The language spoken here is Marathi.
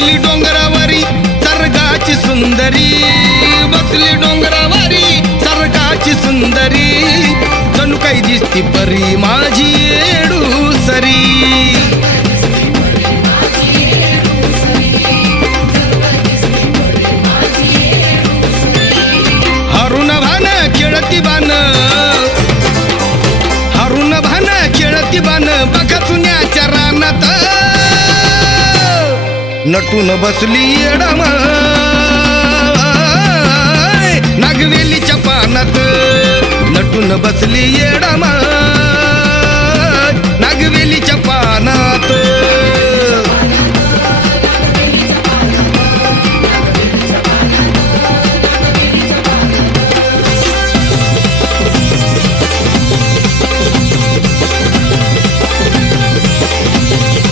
बसली डोंगरावारी सर्गाची सुंदरी, बसली डोंगरावारी सर्गाची सुंदरी, जणू काही दिसती परी माझी येडूसरी. हरुण भान खेळती बान, हरुण भान खेळती बान, बघा चुन्याच्या रानात नटून बसली येडम नागवेलीच्या पानात, नटून बसली येडम.